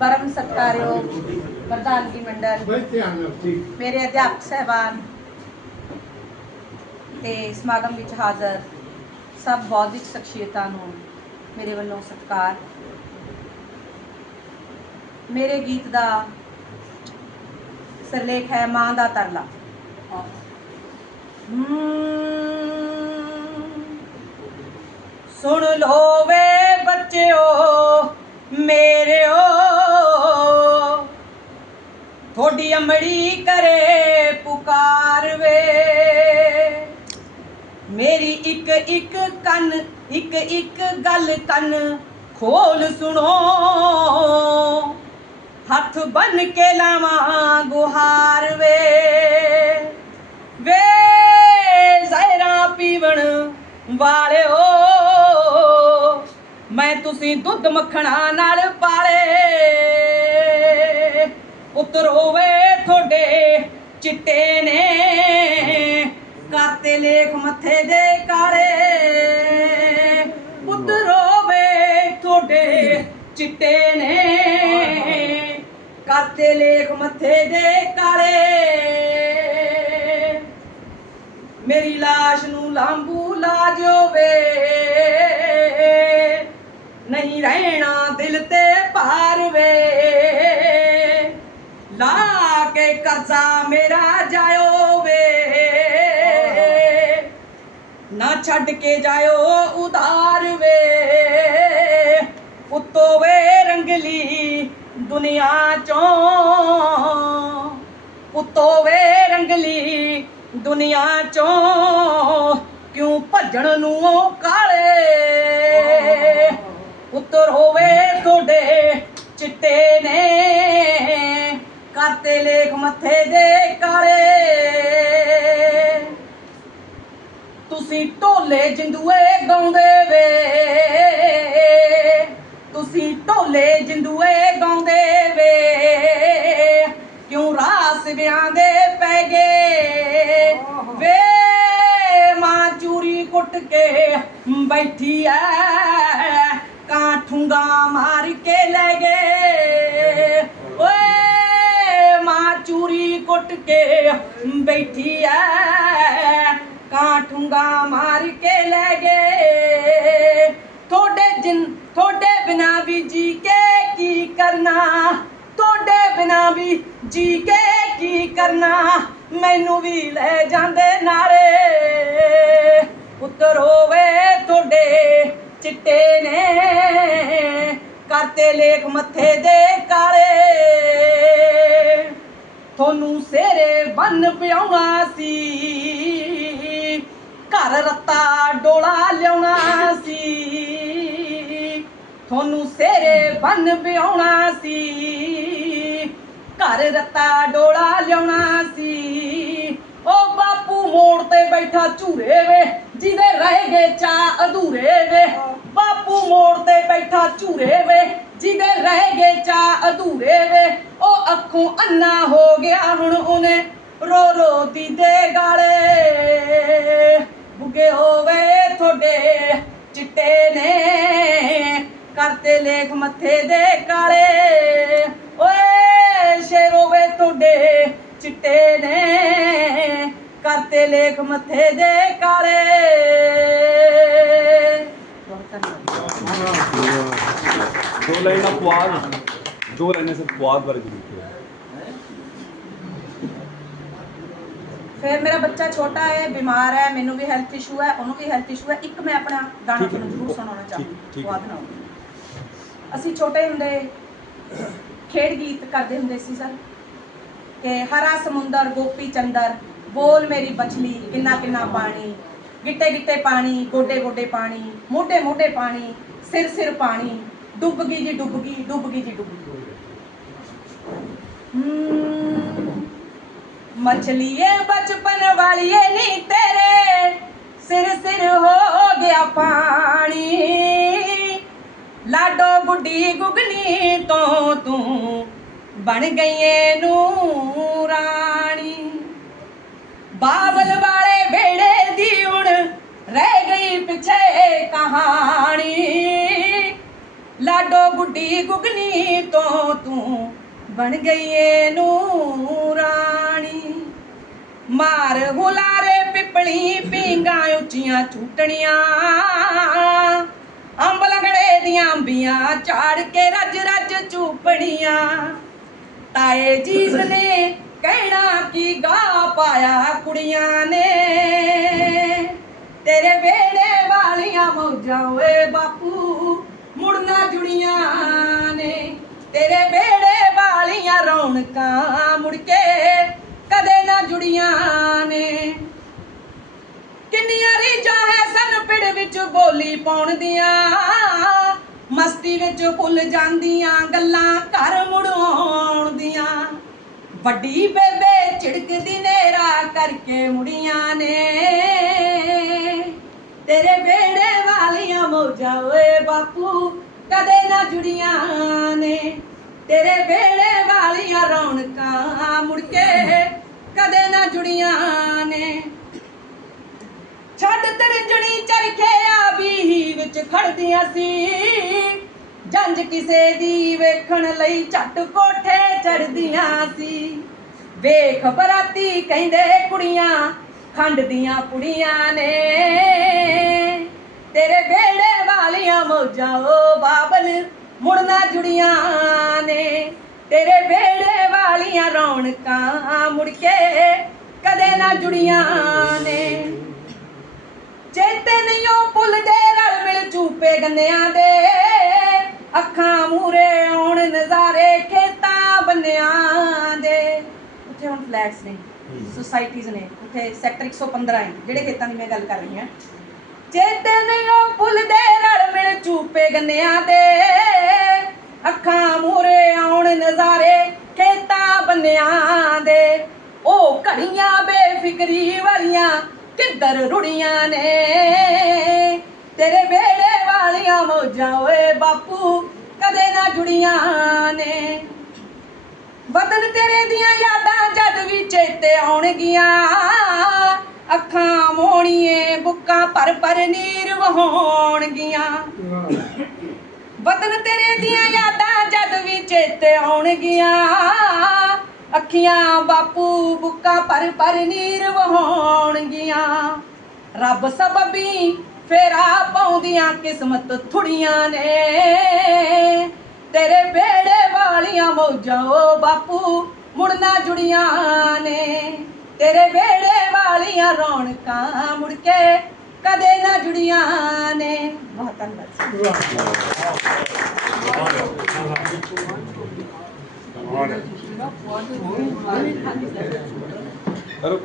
ਪਰਮ ਸਤਿਕਾਰਯੋਗ ਪ੍ਰਧਾਨਗੀ ਮੰਡਲ ਮੇਰੇ ਅਧਿਆਪਕ ਸਹਿਬਾਨ ਤੇ ਸਮਾਗਮ ਵਿੱਚ ਹਾਜ਼ਰ ਸਭ ਬੌਧਿਕ ਸ਼ਖਸੀਅਤਾਂ ਨੂੰ ਮੇਰੇ ਵੱਲੋਂ ਸਤਿਕਾਰ। ਮੇਰੇ ਗੀਤ ਦਾ ਸਿਰਲੇਖ ਹੈ ਮਾਂ ਦਾ ਤਰਲਾ। ਸੁਣ ਲੋ ਵੇ ਬੱਚਿਓ ਮੇਰਿਓ। ਥੋੜੀ ਅਮੜੀ ਕਰੇ ਪੁਕਾਰ ਵੇ। ਮੇਰੀ ਇੱਕ ਇੱਕ ਕੰਨ, ਇੱਕ ਇੱਕ ਗੱਲ ਕੰਨ ਖੋਲ ਸੁਣੋ। ਹੱਥ ਬੰਨ ਕੇ ਲਾਵਾਂ ਗੁਹਾਰ ਵੇ। ਵੇ ਜ਼ਹਿਰਾ ਪੀਵਣ ਵਾਲਿਓ, ਮੈਂ ਤੁਸੀਂ ਦੁੱਧ ਮੱਖਣਾ ਨਾਲ ਪਾਲੇ। ਚਿੱਟੇ ਨੇ ਕਰਤੇ ਲੇਖ ਮੱਥੇ ਦੇ ਕਾਲੇ। ਉਤਰੋ ਵੇ ਤੁਹਾਡੇ ਚਿੱਟੇ ਨੇ ਕਰਤੇ ਲੇਖ ਮੱਥੇ ਦੇ ਕਾਲੇ। ਮੇਰੀ লাশ ਨੂੰ ਲਾਂਬੂ ਲਾ ਜੋਵੇ। ਨਹੀਂ ਰਹਿਣਾ ਦਿਲ ਤੇ ਭਾਰ ਵੇ ਲਾ ਕਰਜ਼ਾ ਮੇਰਾ ਜਾਇਓ ਵੇ। ਨਾ ਛੱਡ ਕੇ ਜਾਇਓ ਉਧਾਰ ਵੇ। ਉੱਤੋਂ ਵੇ ਰੰਗਲੀ ਦੁਨੀਆ ਚੋਂ। ਉੱਤੋਂ ਵੇ ਰੰਗਲੀ ਦੁਨੀਆ ਚੋਂ। ਕਿਉਂ ਭੱਜਣ ਨੂੰ ਕਾਲੇ? ਉੱਤਰ ਹੋਵੇ ਤੁਹਾਡੇ ਚਿੱਟੇ ਨੇ। ਕਰਤੇ ਲੇਖ ਮੱਥੇ ਦੇ ਕਾਲੇ। ਤੁਸੀਂ ਢੋਲੇ ਜਿੰਦੂਏ ਗਾਉਂਦੇ ਵੇ। ਤੁਸੀਂ ਢੋਲੇ ਜਿੰਦੂਏ ਗਾਉਂਦੇ ਵੇ। ਕਿਉਂ ਰਾਸ ਵਿਆਂ ਦੇ ਪੈ ਗਏ? ਵੇ ਮਾਂ ਚੂਰੀ ਕੁੱਟ ਕੇ ਬੈਠੀ ਐ। ਕਾਂ ਠੁੰਗਾ ਮਾਰ ਕੇ ਲੈ ਗਏ ਓਏ ਮਾਂ ਚੂਰੀ ਕੇ ਬੈਠੀ ਐ। ਕਾਂ ਠੁੰਗਾ ਮਾਰ ਕੇ ਲੈ ਗਏ। ਤੁਹਾਡੇ ਜਿਨ, ਤੁਹਾਡੇ ਬਿਨਾ ਵੀ ਜੀ ਕੇ ਕੀ ਕਰਨਾ? ਤੁਹਾਡੇ ਬਿਨਾ ਵੀ ਜੀ ਕੇ ਕੀ ਕਰਨਾ? ਮੈਨੂੰ ਵੀ ਲੈ ਜਾਂਦੇ ਨਾਲੇ। ਉਤਰੋ ਵੇ ਤੁਹਾਡੇ ਚਿੱਟੇ ਨੇ। ਕਰਤੇ ਲੇਖ ਮੱਥੇ ਦੇ ਕਾਲੇ। ਤੁਹਾਨੂੰ ਸੇਰੇ ਬੰਨ ਪਿਆਉਣਾ ਸੀ। ਘਰ ਰੱਤਾ ਡੋਲਾ ਲਿਆਉਣਾ ਸੀ। ਤੁਹਾਨੂੰ ਸੇਰੇ ਬੰਨ ਪਿਆਉਣਾ ਸੀ। ਘਰ ਰੱਤਾ ਡੋਲਾ ਲਿਆਉਣਾ ਸੀ। ਉਹ ਬਾਪੂ ਮੋੜ ਤੇ ਬੈਠਾ ਝੂਰੇ ਵੇ, ਜਿਹਦੇ ਰਹਿ ਗਏ ਚਾ ਅਧੂਰੇ ਵੇ। ਬਾਪੂ ਮੋੜ ਤੇ ਬੈਠਾ ਝੂਰੇ ਵੇ, ਜਿਹਦੇ ਰਹਿ ਗਏ ਚਾ ਅਧੂਰੇ ਵੇ। ਅੱਖੋਂ ਅੰਨਾ ਹੋ ਗਿਆ, ਹੁਣ ਉਹਨੇ ਰੋ ਰੋ ਦੀ ਦੇ ਗਾਲੇ। ਬੁਗੇ ਹੋਵੇ ਤੁਹਾਡੇ ਚਿੱਟੇ ਨੇ ਕਰਤੇ ਲੇਖ ਮੱਥੇ ਦੇ ਕਾਲੇ। ਓਏ, ਸ਼ੇਰ ਹੋਵੇ ਤੁਹਾਡੇ ਚਿੱਟੇ ਨੇ ਕਰਤੇ ਲੇਖ ਮੱਥੇ ਦੇ ਕਾਲੇ। ਬਹੁਤ ਧੰਨਵਾਦ। ਦੋ ਲਾਈਨਾਂ ਪਵਾਦ ਜੋ ਰਹਿਣੇ ਸਿਰਫ ਪੁਆਧ ਵਰਗ ਦਿੱਤੇ ਫਿਰ ਮੇਰਾ ਬੱਚਾ ਛੋਟਾ ਹੈ ਬਿਮਾਰ ਹੈ ਮੈਨੂੰ ਵੀ ਹੈਲਥ ਇਸ਼ੂ ਹੈ ਉਹਨੂੰ ਵੀ ਹੈਲਥ ਇਸ਼ੂ ਹੈ ਇੱਕ ਮੈਂ ਆਪਣਾ ਗਾਣਾ ਤੁਹਾਨੂੰ ਜ਼ਰੂਰ ਸੁਣਾਉਣਾ ਚਾਹੁੰਦੀ ਠੀਕ ਹੈ। ਵਾਦ ਅਸੀਂ ਛੋਟੇ ਹੁੰਦੇ ਖੇਡ ਗੀਤ ਕਰਦੇ ਹੁੰਦੇ ਸੀ ਸਰ ਕਿ ਹਰਾ ਸਮੁੰਦਰ ਗੋਪੀ ਚੰਦਰ ਬੋਲ ਮੇਰੀ ਬਚਲੀ ਕਿੰਨਾ ਕਿੰਨਾ ਪਾਣੀ ਗਿੱਟੇ ਗਿੱਟੇ ਪਾਣੀ ਗੋਡੇ ਗੋਡੇ ਪਾਣੀ ਮੋਢੇ ਮੋਢੇ ਪਾਣੀ ਸਿਰ ਸਿਰ ਪਾਣੀ ਡੁੱਬ ਗਈ ਜੀ ਡੁੱਬ ਗਈ ਡੁੱਬ ਗਈ ਜੀ ਡੁੱਬ ਗਈ ਮਛਲੀਏ, ਬਚਪਨ ਵਾਲੀਏ ਨੀ ਤੇਰੇ। ਸਿਰ ਸਿਰ ਹੋ ਗਿਆ ਪਾਣੀ। ਲਾਡੋ ਗੁੱਡੀ ਗੁਗਨੀ ਤੋਂ ਤੂੰ ਬਣ ਗਈਏ ਨੂੰ ਰਾਣੀ ਬਾਬਲ ਵਾਲੇ ਵੇੜੇ ਦੀ ਹੁਣ ਰਹਿ ਗਈ ਪਿੱਛੇ ਕਹਾਣੀ। ਲਾਡੋ ਗੁੱਡੀ ਗੁਗਨੀ ਤੋਂ ਤੂੰ ਬਣ ਗਈ ਏ ਨੂਰਾਣੀ। ਮਾਰ ਹੁਲਾਰੇ ਪਿਪਲੀ ਪੀਂਗਾ ਉੱਚੀਆਂ ਝੂਟਣੀਆਂ ਅੰਬ ਲੰਗੜੇ ਦੀਆਂ ਅੰਬੀਆਂ ਝਾੜ ਕੇ ਰੱਜ ਰੱਜ ਚੂਪਣੀਆਂ। ਤਾਏ ਜੀਸ ਨੇ ਕਹਿਣਾ ਕੀ ਗਾ ਪਾਇਆ ਕੁੜੀਆਂ ਨੇ। ਤੇਰੇ ਵੇੜੇ ਵਾਲੀਆਂ ਮੌਜਾਂ ਓਏ ਬਾਪੂ, ਮੁੜਨਾ ਜੁੜੀਆਂ ਨੇ। ਤੇਰੇ ਵੇੜੇ ਵਾਲੀਆਂ ਰੌਣਕਾਂ ਮੁੜ ਕੇ ਕਦੇ ਨਾ ਜੁੜੀਆਂ ਨੇ। ਕਿੰਨੀਆਂ ਰੀਜਾਂ ਹੈ ਸਨ ਪਿੜ ਵਿੱਚ ਬੋਲੀ ਪਾਉਣ ਦੀਆਂ। ਮਸਤੀ ਵਿੱਚ ਭੁੱਲ ਜਾਂਦੀਆਂ ਗੱਲਾਂ ਘਰ ਮੁੜਾਉਣ ਦੀਆਂ। ਵੱਡੀ ਬੇਬੇ ਝਿੜਕਦੀ ਨੇਰਾ ਕਰਕੇ ਮੁੜੀਆਂ ਨੇ। ਤੇਰੇ ਵੇੜੇ ਵਾਲੀਆਂ ਮੌਜਾਂ ਓਏ ਬਾਪੂ ਕਦੇ ਨਾ ਜੁੜੀਆਂ ਨੇ। ਤੇਰੇ ਵੇੜੇ ਵਾਲੀਆਂ ਰੌਣਕਾਂ ਮੁੜ ਕੇ ਕਦੇ ਨਾ ਜੁੜੀਆਂ ਨੇ। ਛੱਡ ਤਰਜਣੀ ਚਰਖੇ ਆ ਵੀ ਵਿੱਚ ਖੜਦੀਆਂ ਸੀ। ਜੰਜ ਕਿਸੇ ਦੀ ਵੇਖਣ ਲਈ ਝੱਟ ਕੋਠੇ ਚੜਦੀਆਂ ਸੀ। ਵੇਖ ਬਰਾਤੀ ਕਹਿੰਦੇ ਕੁੜੀਆਂ ਖੰਡ ਦੀਆਂ ਕੁੜੀਆਂ ਨੇ। ਤੇਰੇ ਵੇੜੇ ਵਾਲੀਆਂ ਮੌਜਾਂ, ਓ ਬਾਬਲ ਮੁੜਨਾ ਜੁੜੀਆਂ ਨੇ। ਤੇਰੇ ਵੇੜੇ ਵਾਲੀਆਂ ਰੌਣਕਾਂ ਮੁੜ ਕੇ ਕਦੇ ਨਾ ਜੁੜੀਆਂ ਨੇ। ਚੇਤੇ ਨਹੀਂ ਉਹ ਭੁੱਲਦੇ ਰਲ ਮਿਲ ਚੂਪੇ ਗੰਨਿਆਂ ਦੇ ਅੱਖਾਂ ਮੂਰੇ ਆਉਣ ਨਜ਼ਾਰੇ ਖੇਤਾਂ ਬੰਨਿਆਂ ਦੇ। ਉੱਥੇ ਹੁਣ ਫਲੈਟਸ ਨੇ ਸੁਸਾਇਟੀਜ਼ ਨੇ ਉੱਥੇ ਸੈਕਟਰ 115 ਹੈ ਜਿਹੜੇ ਖੇਤਾਂ ਦੀ ਮੈਂ ਗੱਲ ਕਰ ਰਹੀ ਹਾਂ। ਚੇਤੇ ਨਹੀਂ ਉਹ ਭੁੱਲਦੇ ਰਲ ਮਿਲ ਚੂਪੇ ਗੰਨਿਆਂ ਦੇ ਅੱਖਾਂ ਮੂਰੇ ਆਉਣ ਨਜ਼ਾਰੇ ਖੇਤਾਂ ਬੰਨਿਆਂ ਦੇ। ਉਹ ਘੜੀਆਂ ਬੇਫਿਕਰੀ ਵਾਲੀਆਂ ਕਿੱਧਰ ਰੁੜੀਆਂ ਨੇ? ਤੇਰੇ ਵੇੜੇ ਵਾਲੀਆਂ ਮੌਜਾਂ ਓਏ ਬਾਪੂ ਕਦੇ ਨਾ ਜੁੜੀਆਂ ਨੇ। ਬਦਨ ਤੇਰੇ ਦੀਆਂ ਯਾਦਾਂ ਜਦ ਵੀ ਚੇਤੇ ਆਉਣਗੀਆਂ। ਅੱਖਾਂ ਮੋਣੀਏ ਪਰ ਪਰ ਨੀਰ ਵਹਾਉਣਗੀਆਂ ਵਤਨ ਤੇਰੇ ਦੀਆਂ ਯਾਦਾਂ ਜਦ ਵੀ ਚੇਤੇ ਆਉਣਗੀਆਂ। ਅੱਖੀਆਂ ਬਾਪੂ ਬੁੱਕਾਂ ਪਰ ਪਰ ਨੀਰ ਵਹਾਉਣਗੀਆਂ ਰੱਬ ਸਬਬੀ ਫੇਰਾ ਪਾਉਂਦੀਆਂ ਕਿਸਮਤ ਥੁੜੀਆਂ ਨੇ। ਤੇਰੇ ਵੇੜੇ ਵਾਲੀਆਂ ਮੌਜਾਂ ਓ ਬਾਪੂ ਮੁੜਨਾ ਜੁੜੀਆਂ ਨੇ। ਤੇਰੇ ਵੇੜੇ ਵਾਲੀਆਂ ਰੌਣਕਾਂ ਮੁੜ ਕੇ ਕਦੇ ਨਾ ਜੁੜੀਆਂ ਨੇ। ਬਹੁਤ ਧੰਨਵਾਦ ਕਰੋ